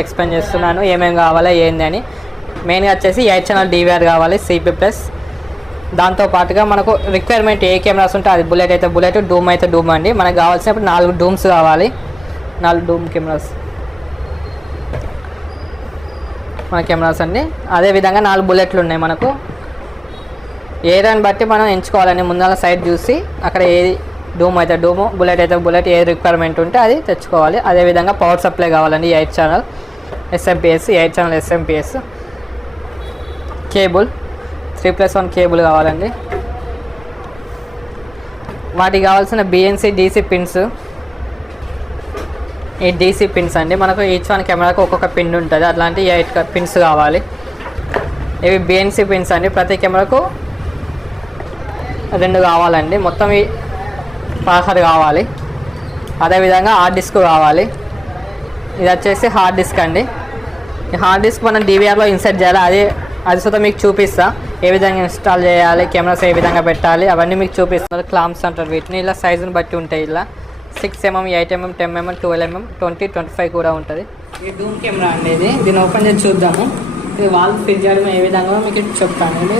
Explain చేస్తున్నాను ఏమేమి కావాలి ఏంది అని. మెయిన్గా వచ్చేసి 8 ఛానల్ DVR కావాలి CP+. దాంతోపాటుగా మనకు రిక్వైర్మెంట్ ఏ కెమెరాస్ ఉంటే అది బుల్లెట్ అయితే బుల్లెట్, డూమ్ అయితే డూమ్ అండి. మనకు కావాల్సినప్పుడు 4 డూమ్స్ కావాలి, 4 డూమ్ కెమెరాస్ మన కెమెరాస్ అండి. అదేవిధంగా 4 బుల్లెట్లు ఉన్నాయి మనకు. ఏరియాని బట్టి మనం ఎంచుకోవాలని ముందర సైడ్ చూసి అక్కడ ఏది డూమ్ అయితే డూము, బుల్లెట్ అయితే బుల్లెట్, ఏ రిక్వైర్మెంట్ ఉంటే అది తెచ్చుకోవాలి. అదేవిధంగా పవర్ సప్లై కావాలండి 8 channel SMP/S, 8 channel SMP/S, cable 3+1 cable కావాలండి. వాటికి కావాల్సిన BNC DC పిన్స్, ఈ DC పిన్స్ అండి. మనకు ఈచ్ వన్ కెమెరాకు ఒక్కొక్క పిన్ ఉంటుంది, అట్లాంటి 8 పిన్స్ కావాలి. ఇవి BNC పిన్స్ అండి. ప్రతి కెమెరాకు 2 కావాలండి, మొత్తం 16 కావాలి. అదేవిధంగా హార్డ్ డిస్క్ కావాలి. ఇది వచ్చేసి హార్డ్ డిస్క్ అండి. ఈ హార్డ్ డిస్క్ మనం DVRలో ఇన్సర్ట్ చేయాలి. అది సుతా మీకు చూపిస్తా, ఏ విధంగా ఇన్స్టాల్ చేయాలి, కెమెరాస్ ఏ విధంగా పెట్టాలి అవన్నీ మీకు చూపిస్తున్నారు. క్లాంప్స్ అంటారు వీటిని. ఇలా సైజుని బట్టి ఉంటాయి. ఇలా 6mm, 8mm, 10mm, 12mm, 20, 25 కూడా ఉంటుంది. ఈ డూమ్ కెమెరా అండి. దీన్ని ఓపెన్ చేసి చూద్దాము. ఇది వాల్ ఫిట్ చేయడం ఏ విధంగా మీకు చెప్తాను. ఇది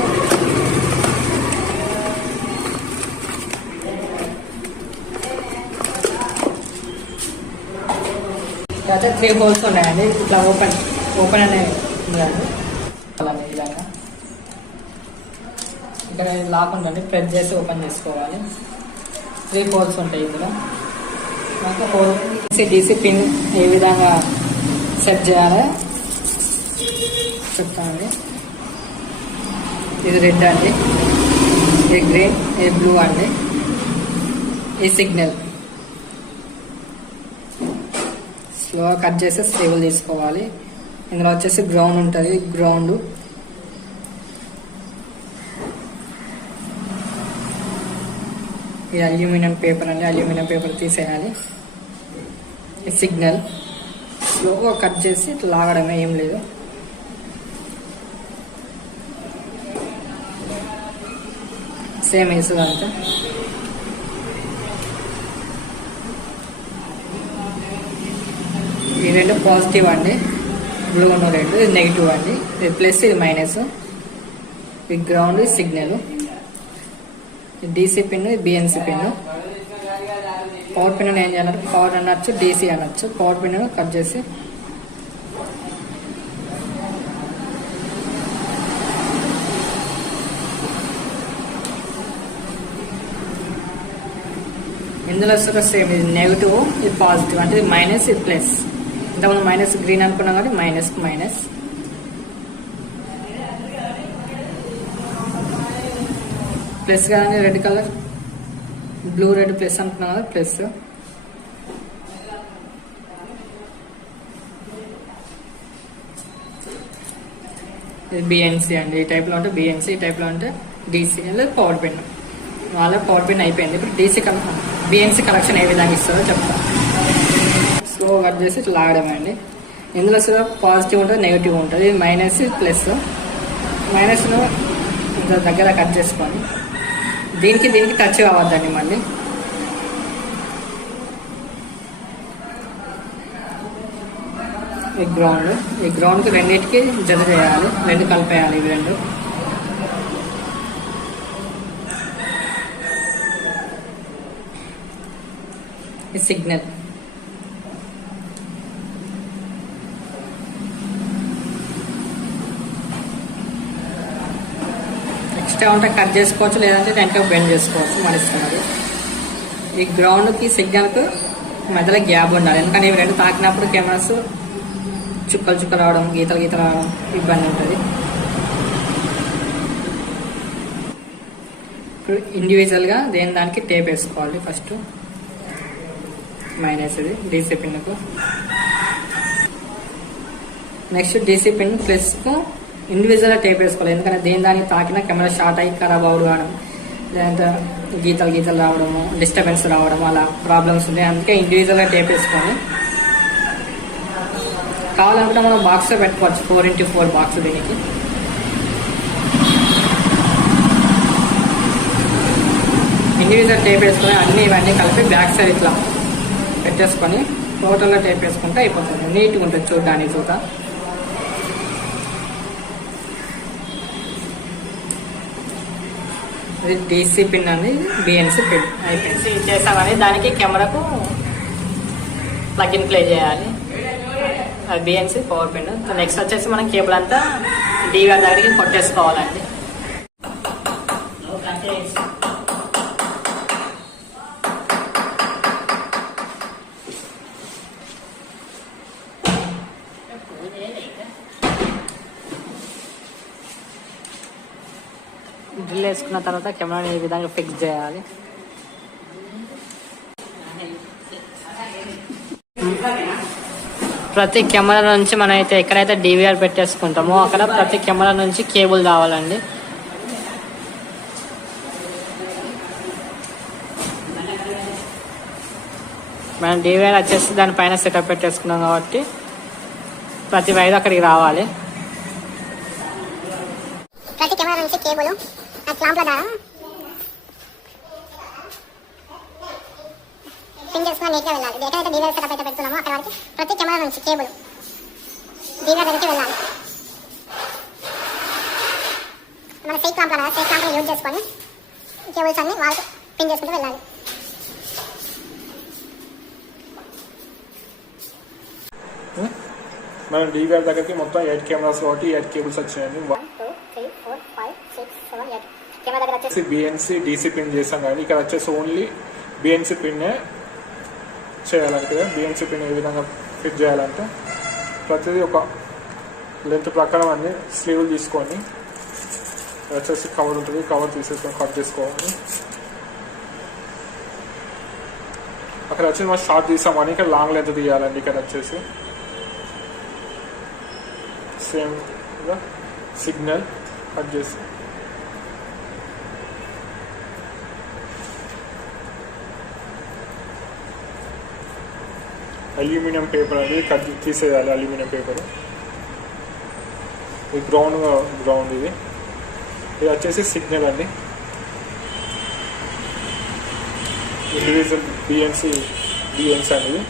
అయితే 3 హోల్స్ ఉన్నాయండి. ఇట్లా ఓపెన్ అనే ఉందండి. అలానే ఇలాగా ఇక్కడ లాక్ ఉంటుంది, ప్రెస్ చేసి ఓపెన్ చేసుకోవాలి. 3 హోల్స్ ఉంటాయి ఇందులో. నాకు DC పిన్ ఏ విధంగా సెట్ చేయాలో చెప్తానండి. ఇది రెడ్ అండి, ఇది గ్రీన్, ఇది బ్లూ అండి, ఈ సిగ్నల్. స్లోగా కట్ చేసి స్టేబుల్ తీసుకోవాలి. ఇందులో వచ్చేసి గ్రౌండ్ ఉంటుంది, గ్రౌండ్. ఇది అల్యూమినియం పేపర్ అండి, అల్యూమినియం పేపర్ తీసేయాలి. ఈ సిగ్నల్ స్లోగా కట్ చేసి లాగడమే, ఏం లేదు. సేమ్ వేస్తుంది అంతే. ఈ 2 పాజిటివ్ అండి, బ్లూ ఉన్న 2 ఇది నెగిటివ్ అండి. ఇది ప్లస్, ఇది మైనస్. ఇది గ్రౌండ్, ఇది signal. DC pin, BNC pin. Power pin ఏం చేయాలంటే పవర్ అనొచ్చు, DC అనొచ్చు. పవర్ పిన్ కట్ చేసి ఇందులో వస్తుంది సేమ్. ఇది నెగిటివ్, ఇది పాజిటివ్ అంటే ఇది మైనస్, ఇది ప్లస్. ఇంతకుముందు మైనస్ గ్రీన్ అనుకున్నాం కాబట్టి మైనస్ మైనస్. ప్లస్ కానీ red colour, blue red plus అనుకున్నాం కదా ప్లస్. ఇది BNC అండి. ఈ టైప్లో ఉంటే BNC, ఈ టైప్లో ఉంటే DC. లేదా పవర్ పిన్. వాళ్ళ పవర్ పిన్ అయిపోయింది. ఇప్పుడు BNC కనెక్షన్ ఏ విధంగా ఇస్తుందో చెప్తాను. స్లో కట్ చేసి ఇట్లా లాగడమే అండి. ఇందులో పాజిటివ్ ఉంటుంది, నెగిటివ్ ఉంటుంది. ఇది మైనస్, ప్లస్. మైనస్ను దగ్గర కట్ చేసుకొని దీనికి టచ్ కావద్దండి. మళ్ళీ ఈ గ్రౌండ్కి రెండింటికి జత చేయాలి, 2 కలిపేయాలి. ఇవి 2 ఈ సిగ్నల్. ఎక్స్ట్రా ఉంటే కట్ చేసుకోవచ్చు, లేదంటే వెంటనే బెండ్ చేసుకోవచ్చు, మన ఇష్టం అది. ఈ గ్రౌండ్కి సిగ్నల్కు మధ్యలో గ్యాప్ ఉండాలి, ఎందుకంటే ఇవి 2 తాకినప్పుడు కెమెరాస్ చుక్కలు రావడం, గీతలు రావడం ఇబ్బంది ఉంటుంది. ఇప్పుడు ఇండివిజువల్గా దానికి టేప్ వేసుకోవాలి. ఫస్ట్ మైనస్, ఇది DC పిన్కు. నెక్స్ట్ DC పిన్ ప్లస్కు ఇండివిజువల్గా టేప్ వేసుకోవాలి, ఎందుకంటే దానికి తాకిన కెమెరా షార్ట్ అయ్యి ఖరాబ్ అవడం, లేదంటే గీతలు రావడము, డిస్టర్బెన్స్ రావడం, అలా ప్రాబ్లమ్స్ ఉంటాయి. అందుకే ఇండివిజువల్గా టేప్ వేసుకొని కావాలనుకుంటే మనం బాక్స్లో పెట్టుకోవచ్చు, 4x4 బాక్స్. దీనికి ఇండివిజువల్ టేప్ వేసుకొని ఇవన్నీ కలిపి బ్యాక్ సైడ్ ఇట్లా పెట్టేసుకొని టోటల్గా టేప్ వేసుకుంటే అయిపోతుంది, నీట్గా ఉంటుంది చూడడానికి కూడా. ఇది DC పిన్ అండి, BNC పిన్ అయిపోయింది. చేసామని దానికి కెమెరాకు ప్లగ్ ఇన్ ప్లే చేయాలి, అది BNC పవర్ పిన్. నెక్స్ట్ వచ్చేసి మనం కేబుల్ అంతా DVR దగ్గరికి కొట్టేసుకోవాలండి. డ్రిల్ వేసుకున్న తర్వాత కెమెరాని ఈ విధంగా ఫిక్స్ చేయాలి. ప్రతి కెమెరా నుంచి మనం అయితే ఎక్కడైతే DVR పెట్టేసుకుంటామో అక్కడ ప్రతి కెమెరా నుంచి కేబుల్ కావాలండి. మనం DVR వచ్చేసి దానిపైన సెటప్ పెట్టేసుకున్నాం కాబట్టి ప్రతి వైర్ అక్కడికి రావాలి. ప్రతి కెమెరా నుంచి కేబుల్ ఆ క్లాంప్ల ద్వారా పిన్ చేసుకున్న నీట్గా వెళ్ళాలి. ఎక్కడైతే DVR సెటప్ అయితే పెడుతున్నామో అక్కడ వరకు ప్రతి కెమెరా నుంచి కేబుల్ DVR దగ్గరికి వెళ్ళాలి. మన సేఫ్ క్లాంప్ని యూజ్ చేసుకొని కేబుల్స్ అన్ని వాళ్ళకి పిన్ చేసుకుంటూ వెళ్ళాలి. మనం DVR దగ్గరికి మొత్తం 8 కెమెరాస్ కాబట్టి 8 కేబుల్స్ వచ్చాయండి. 1 2 3 4 5 6 7 8 కెమెరా దగ్గర వచ్చేసి BNC DC పిన్ చేసాం కానీ ఇక్కడ వచ్చేసి ఓన్లీ BNC పిన్నే చేయాలంటే BNC పిన్ ఏ విధంగా ఫిట్ చేయాలంటే ప్రతిదీ ఒక లెంత్ ప్రకారం అన్ని స్లీవ్లు తీసుకొని వచ్చేసి కవర్ ఉంటుంది, కవర్ తీసేసుకొని కట్ చేసుకోవాలి. అక్కడ వచ్చి మనం షార్ట్ తీసామని ఇక్కడ లాంగ్ లెంత్ తీయాలండి. ఇక్కడ వచ్చేసి సేమ్ సిగ్నల్ కట్ చేసి అల్యూమినియం పేపర్ అనేది కట్ తీసేయాలి. అల్యూమినియం పేపర్ ఇది గ్రౌండ్ ఇది వచ్చేసి సిగ్నల్ అండి. ఇండివిజువల్ బిఎన్స్ అనేది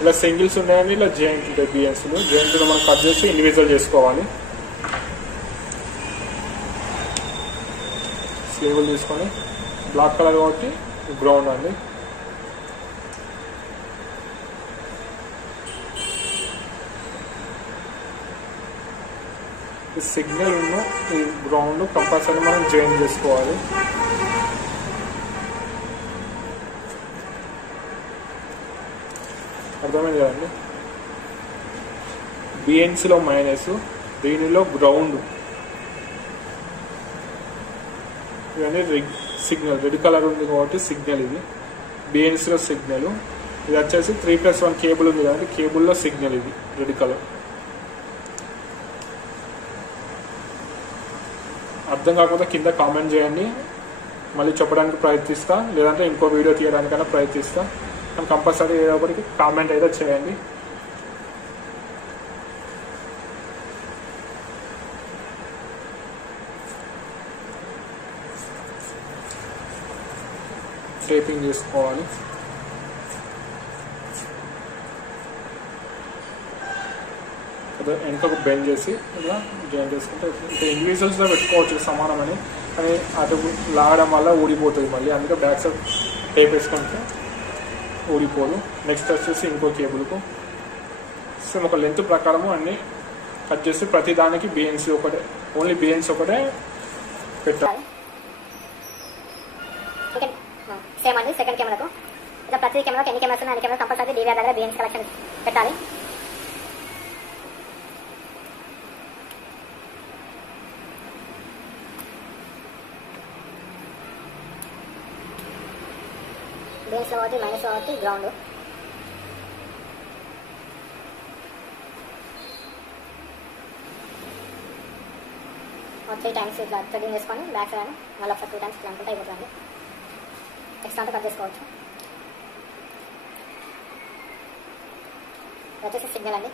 ఇలా సింగిల్స్ ఉన్నాయండి, ఇలా జాయింట్ ఉంటాయి. బిఎన్స్లు జాయింట్ మనం కట్ చేసి ఇండివిజువల్ చేసుకోవాలి. స్లీవులు తీసుకొని బ్లాక్ కలర్ కాబట్టి గ్రౌండ్ అండి. ఈ సిగ్నల్ ఉన్న ఈ గ్రౌండ్ కంపల్సరీ మనం జాయిన్ చేసుకోవాలి. అర్థమైంది కదండి. బిఎన్సీలో మైనస్, దీనిలో గ్రౌండ్. ఇవన్నీ సిగ్నల్ రెడ్ కలర్ ఉంది కాబట్టి సిగ్నల్. ఇది బిఎన్సీలో సిగ్నల్. ఇది వచ్చేసి 3+1 కేబుల్ ఉంది కదండి, కేబుల్లో సిగ్నల్ ఇది రెడ్ కలర్. అర్థం కాకపోతే కింద కామెంట్ చేయండి, మళ్ళీ చెప్పడానికి ప్రయత్నిస్తా, లేదంటే ఇంకో వీడియో తీయడానికైనా ప్రయత్నిస్తా. కానీ కంపల్సరీ ఏదో ఒకటి కామెంట్ అయితే చేయండి. టేపింగ్ చేసుకోవాలి. వెనకకు బెండ్ చేసి ఇలా జాయిన్ చేసుకుంటే ఇంకా ఇండివిజువల్స్లో పెట్టుకోవచ్చు సమానమని, కానీ అటు లాగడం వల్ల ఊడిపోతుంది మళ్ళీ. అందుకే బ్యాక్ సైడ్ టేప్ వేసుకుంటే ఊడిపోదు. నెక్స్ట్ వచ్చేసి ఇంకో కేబుల్కు సేమ్ ఒక లెంత్ ప్రకారము అన్నీ కట్ చేసి ప్రతి దానికి బిఎన్సీ ఒకటే, ఓన్లీ బిఎన్సీ ఒకటే పెట్టాలి. సేమ్ అండి. సెకండ్ కెమెరాకు ఇలా ప్రతి కెమెరాకి ఎన్ని కెమెరాస్ ఉన్నాయి అన్ని కెమెరా కంపల్సరీ DVR దగ్గర బిఎన్సీ కలెక్షన్ పెట్టాలి. బిఎన్సీలో ఒకటి మైనస్ ఒకటి గ్రౌండ్. ఒక 3 టైమ్స్ ఇట్లా థ్రెడింగ్ వేసుకొని బ్యాక్ సైడ్ మళ్ళీ ఒకసారి 2 టైమ్స్ ఇట్లా అనుకుంటే అయిపోతుంది. ఎక్స్ట్రా అంతా కట్ చేసుకోవచ్చు. వచ్చేసి సిగ్నల్ అండి.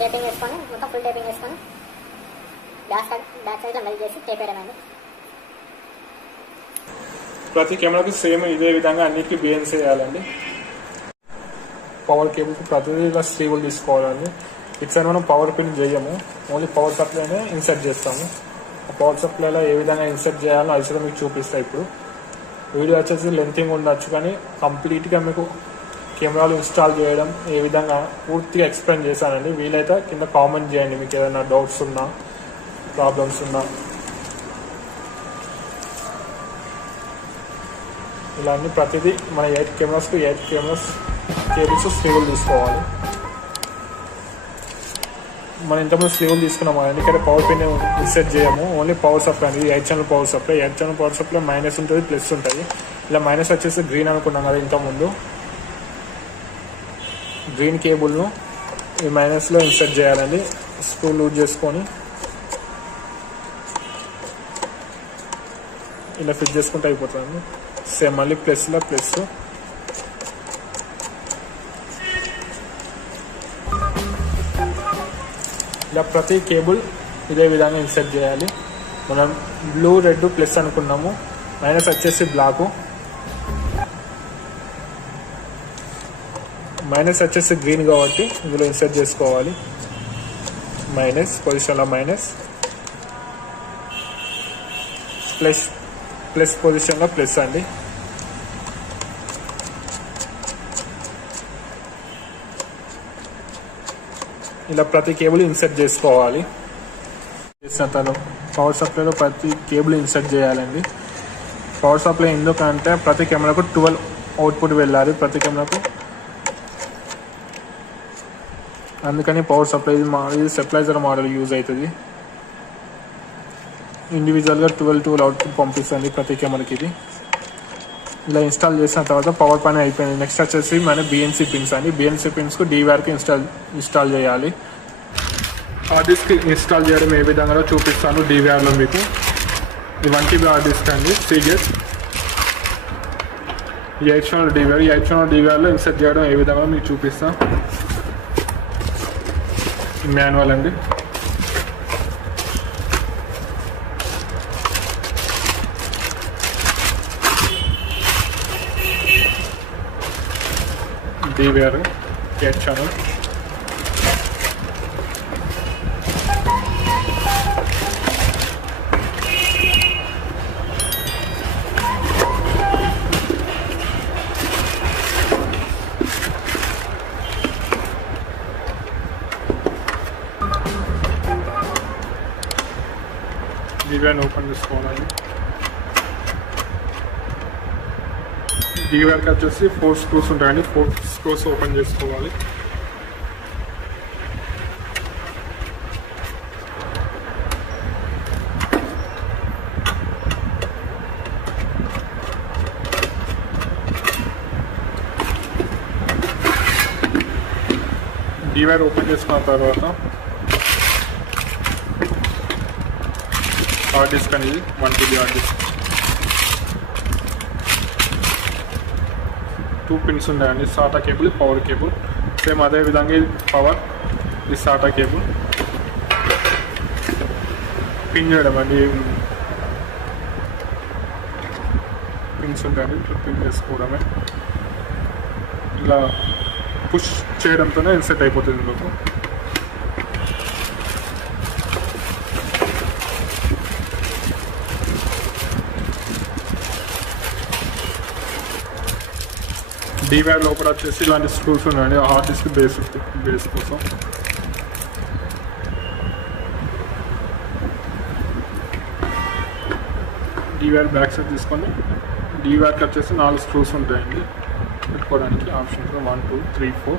టేపింగ్ వేసుకొని మొత్తం ఫుల్ టేపింగ్ వేసుకొని బ్యాక్ సైడ్లో మెల్ట్ చేసి టేప్ వేయడమండి. ప్రతి కెమెరాకి సేమ్ ఇదే విధంగా అన్నిటికీ బిఎన్సీ వేయాలండి. పవర్ కేబుల్కి ప్రతిదీ ఇలా స్లీవులు తీసుకోవాలండి. ఇటు సైడ్ మనం పవర్ పిన్ చేయము, ఓన్లీ పవర్ సప్లైనే ఇన్సర్ట్ చేస్తాము. ఆ పవర్ సప్లైలో ఏ విధంగా ఇన్సర్ట్ చేయాలో అది కూడా మీకు చూపిస్తాను. ఇప్పుడు వీడియో వచ్చేసి లెంతింగ్ ఉండొచ్చు, కానీ కంప్లీట్గా మీకు కెమెరాలు ఇన్స్టాల్ చేయడం ఏ విధంగా పూర్తిగా ఎక్స్ప్లెయిన్ చేశానండి. వీలైతే కింద కామెంట్ చేయండి మీకు ఏదైనా డౌట్స్ ఉన్నా, ప్రాబ్లమ్స్ ఉన్నా. ఇలా అన్ని ప్రతిదీ మన 8 కెమెరాస్కి 8 కెమెరాస్ కేబుల్స్ స్లీవులు తీసుకోవాలి. మనం ఇంతకుముందు స్లీవులు తీసుకున్నాము, ఎందుకంటే పవర్ పిన్ ఇన్సర్ట్ చేయము, ఓన్లీ పవర్ సప్లై అనేది 8 channel power supply. 8 channel power supply minus ఉంటుంది, ప్లస్ ఉంటుంది. ఇలా మైనస్ వచ్చేసి గ్రీన్ అనుకున్నాం కదా ఇంతకుముందు, గ్రీన్ కేబుల్ను ఈ మైనస్లో ఇన్సర్ట్ చేయాలండి. స్క్రూ లూజ్ చేసుకొని ఇలా ఫిట్ చేసుకుంటే అయిపోతుంది. సేమ్ మళ్ళీ ప్లస్లో ప్లస్. ఇలా ప్రతి కేబుల్ ఇదే విధంగా ఇన్సర్ట్ చేయాలి. మనం బ్లూ రెడ్ ప్లస్ అనుకున్నాము, మైనస్ వచ్చేసి బ్లాకు, మైనస్ వచ్చేసి గ్రీన్ కాబట్టి ఇందులో ఇన్సర్ట్ చేసుకోవాలి. మైనస్ పొజిషన్లో మైనస్, ప్లస్ ప్లస్ పొజిషన్లో ప్లస్ అండి. ఇలా ప్రతి కేబుల్ ఇన్సర్ట్ చేసుకోవాలి. చేసిన తర్వాత పవర్ సప్లైలో ప్రతి కేబుల్ ఇన్సర్ట్ చేయాలండి. పవర్ సప్లై ఎందుకంటే ప్రతి కెమెరాకు 12 అవుట్పుట్ వెళ్ళాలి ప్రతి కెమెరాకు, అందుకని పవర్ సప్లై ఇది స్టెబిలైజర్ మోడల్ యూజ్ అవుతుంది. ఇండివిజువల్గా 12 అవుట్పుట్ పంపిస్తుంది ప్రతి కెమెరాకి. ఇది ఇలా ఇన్స్టాల్ చేసిన తర్వాత పవర్ పైన అయిపోయింది. నెక్స్ట్ వచ్చేసి మన బిఎన్సీ పిన్స్ అండి. బిఎన్సీ పిన్స్కు డీవీఆర్కి ఇన్స్టాల్ చేయాలి. హార్డ్ డిస్క్ ఇన్స్టాల్ చేయడం ఏ విధంగా చూపిస్తాను డీవీఆర్లో మీకు. ఇది 1 TB హార్డ్ డిస్క్ అండి, సీరియస్ 8 ఛానల్ డీవీఆర్. 8 ఛానల్ డీవీఆర్లో ఇన్సర్ట్ చేయడం ఏ విధంగా మీకు చూపిస్తాను. మాన్యువల్ అండి. DVR 8 channel. DVR ఓపెన్ చేసుకోవాలి. డీవీఆర్కి వచ్చేసి 4 స్క్రూస్ ఉంటాయండి. 4 స్క్రూస్ ఓపెన్ చేసుకోవాలి. డీవీఆర్ ఓపెన్ చేసుకున్న తర్వాత హార్డ్ డిస్క్ అనేది 1 TB హార్డ్ డిస్క్. 2 పిన్స్ ఉన్నాయండి, SATA cable, power cable. Same అదే విధంగా పవర్, ఇది సాటా కేబుల్. పిన్ చేయడం అండి, పిన్స్ ఉంటాయండి, పిన్ చేసుకోవడమే. ఇలా పుష్ చేయడంతోనే ఇన్సెట్ అయిపోతుంది ఇందులో. డీవీఆర్ లోపల వచ్చేసి ఇలాంటి స్క్రూస్ ఉన్నాయండి, హార్డ్ డిస్క్ బేస్ కోసం. డీవీఆర్ బ్యాక్ సైడ్ తీసుకొని డీవీఆర్కి వచ్చేసి 4 స్క్రూస్ ఉంటాయండి పెట్టుకోవడానికి. ఆప్షన్స్ 1 2 3 4.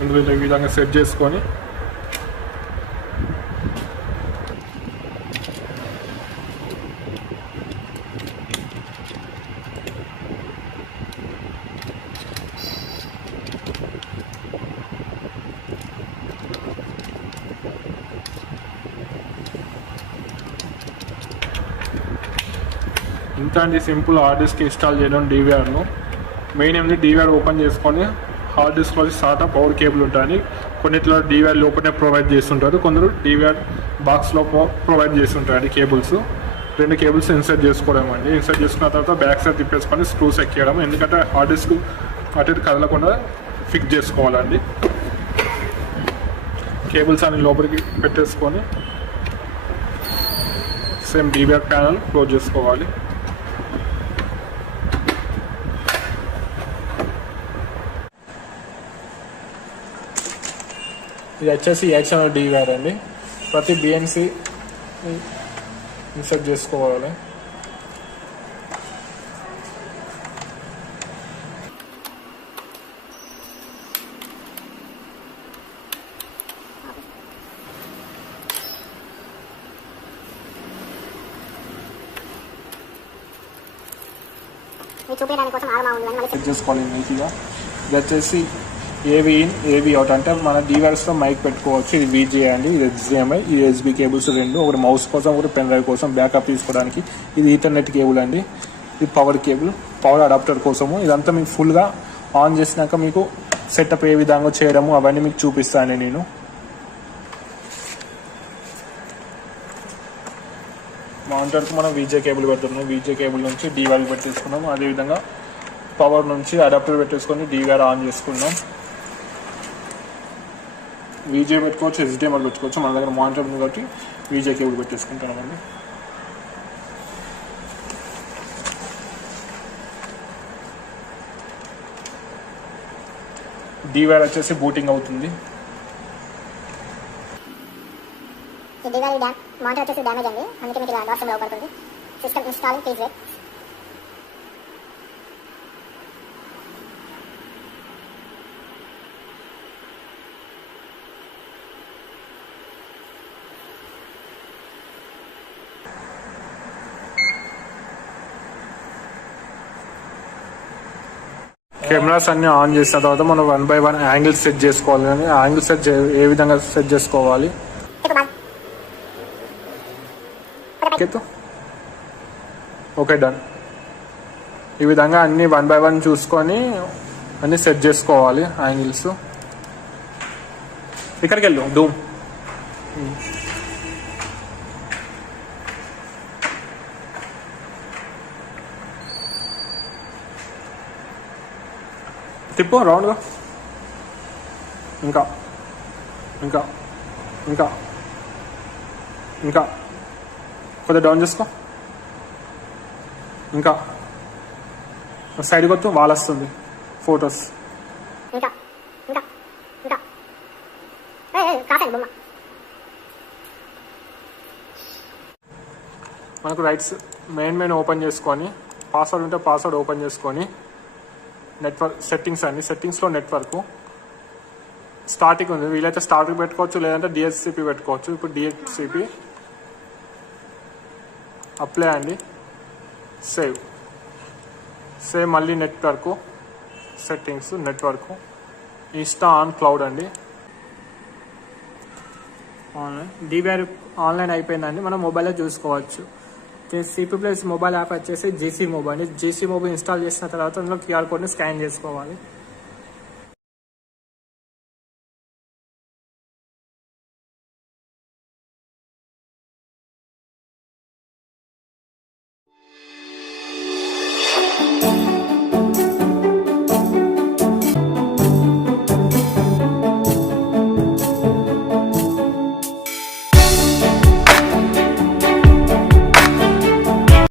ఇందులో ఈ విధంగా సెట్ చేసుకొని ఇంత అండి సింపుల్ హార్డ్ డిస్క్ ఇన్స్టాల్ చేయడం డీవీఆర్లో. మెయిన్ ఏమిటి డీవీఆర్ ఓపెన్ చేసుకొని హార్డ్ డిస్క్లో SATA పవర్ కేబుల్ ఉంటాయని కొన్నిట్లో డీవీఆర్ లోపలనే ప్రొవైడ్ చేస్తుంటారు, కొందరు డీవీఆర్ బాక్స్లో ప్రొవైడ్ చేస్తుంటారండి కేబుల్స్. 2 కేబుల్స్ ఇన్సర్ట్ చేసుకోవడం అండి. ఇన్సర్ట్ చేసుకున్న తర్వాత బ్యాక్ సైడ్ తిప్పేసుకొని స్క్రూస్ ఎక్కియడం, ఎందుకంటే హార్డ్ డిస్క్ అటు ఇటు కదలకుండా ఫిక్స్ చేసుకోవాలండి. కేబుల్స్ అన్ని లోపలికి పెట్టేసుకొని సేమ్ డీవీఆర్ ప్యానల్ క్లోజ్ చేసుకోవాలి. ఇది వచ్చేసి HMI డీవీఆర్ అండి. ప్రతి BNC ఇన్సర్ట్ చేసుకోవాలి. చూపించడానికి కోసం ఆరమా ఉంది అని సెట్ చేసుకోవాలి నీట్గా. ఇది వచ్చేసి ఏవి ఇన్ ఏవి అవుట్ అంటే మన డీవీఆర్స్లో మైక్ పెట్టుకోవచ్చు. ఇది VGA అండి, ఇది HDMI, ఇది USB కేబుల్స్ 2, ఒకటి మౌస్ కోసం, ఒకటి పెన్ డ్రైవ్ కోసం బ్యాకప్ తీసుకోవడానికి. ఇది ఈథర్నెట్ కేబుల్ అండి, ఇది పవర్ కేబుల్, పవర్ అడాప్టర్ కోసము. ఇదంతా మీకు ఫుల్గా ఆన్ చేసినాక మీకు సెటప్ ఏ విధంగా చేయడము అవన్నీ మీకు చూపిస్తాను నేను. మానిటర్కి మనం VGA కేబుల్ పెడుతున్నాం, VGA కేబుల్ నుంచి డీవీఆర్ పెట్టేసుకున్నాం. అదేవిధంగా పవర్ నుంచి అడాప్టర్ పెట్టేసుకొని డీవీఆర్ ఆన్ చేసుకున్నాం. VGA పెట్టుకోవచ్చు, HDMI పెట్టుకోవచ్చు. మన దగ్గర మానిటర్ ఉంది కాబట్టి VGA కేబుల్ పెట్టేసుకుంటామండి. డీవీఆర్ వచ్చేసి బూటింగ్ అవుతుంది. మానిటర్ వచ్చేసి డ్యామేజ్ అండి, అందుకే మీకు ఇలా డాట్ సింబల్ అవుపడుతుంది. System installing please wait. Cameras అన్ని ఆన్ చేసిన తర్వాత మనం 1 by 1 యాంగిల్ సెట్ చేసుకోవాలి. కానీ యాంగిల్ సెట్ ఏ విధంగా సెట్ చేసుకోవాలి? Okay done. ఈ విధంగా అన్ని 1 by 1 చూసుకొని అన్ని సెట్ చేసుకోవాలి యాంగిల్స్. ఇక్కడికి వెళ్ళు డూమ్. తిప్పు రౌండ్గా. ఇంకా ఇంకా ఇంకా ఇంకా కొద్దిగా డౌన్ చేసుకో. ఇంకా సైడ్ కొట్టు, వాల్ వస్తుంది ఫొటోస్. ఇంకా ఇంకా ఇంకా కాదండి బొమ్మ. మనకు రైట్స్ మెయిన్ ఓపెన్ చేసుకొని, పాస్వర్డ్ ఉంటే పాస్వర్డ్ ఓపెన్ చేసుకొని, నెట్వర్క్ సెట్టింగ్స్ అండి. సెట్టింగ్స్లో నెట్వర్క్ స్టార్టింగ్ ఉంది, వీలైతే స్టార్టింగ్ పెట్టుకోవచ్చు, లేదంటే DHCP పెట్టుకోవచ్చు. ఇప్పుడు DHCP అప్లై అండి, సేవ్ మళ్ళీ network settings, network Insta on cloud అండి. ఆన్లైన్ డీవీఆర్ ఆన్లైన్ అయిపోయిందండి, మనం మొబైల్లో చూసుకోవచ్చు. CP+ మొబైల్ యాప్ వచ్చేసి GC mobile. GC mobile install చేసిన తర్వాత అందులో QR కోడ్ని స్కాన్ చేసుకోవాలి.